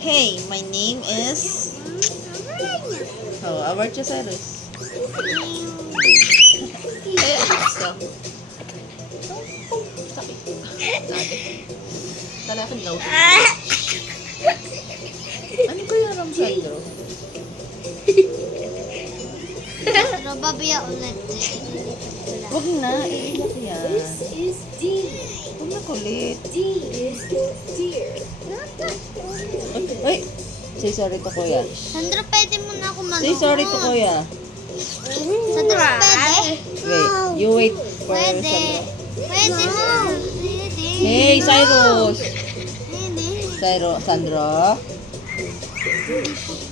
Hey, my name is... Oh, Awartya Cyrus. Eh, so. Sakit. Talakan daw. Ano ko yung Ram Sandro? Pero babaya ulit. Huwag na, iiyak yan. Huwag na kulit. Ay, say sorry to kuya. Sandra, pwede mo na ako manood. Say sorry to kuya. Sandra, pwede? Wait, you wait for Pwede. Sandra. Pwede. Pwede. Hey, Cyrus! Pwede. Sandra?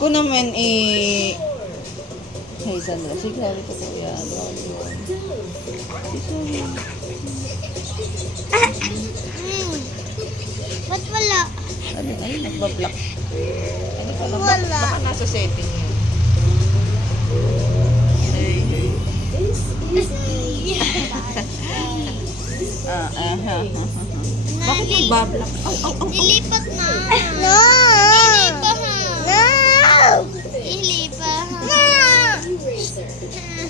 Kung naman Hey, Sandra, say sorry to kuya. Bawal yun. Say sorry. Ba't wala? Ano, ay, nagbablock. Ano pala? Wala. Baka nasa setting yun. Hey, hey. Bakit nagbablock? Nilipat na. No! Nilipat na. No! Nilipat na.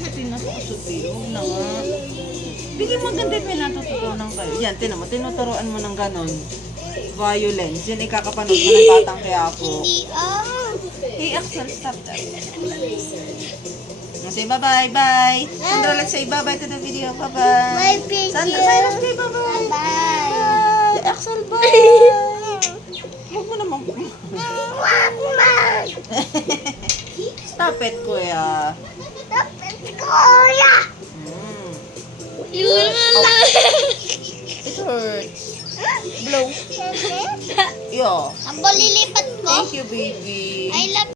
Pinasusuti. Huwag na nga. Bigyan mo ganda may natututunan kayo. Yan, tinan mo. Tinuturoan mo ng ganon. Violence. Yan ikakapanood mo ng batang kaya ako. Hindi Hey, Axel, stop that. Say bye-bye, bye. Sandra, let's say bye-bye to the video. Bye-bye. Bye, thank Sandra, you. Cyrus, say bye-bye. Bye. Bye. Axel, bye. Huwag mo naman. Stop it, kuya. Kuya! Mm. Yun na. It hurts. Blow. Yo. Ang balilipat ko. Thank you, baby. I love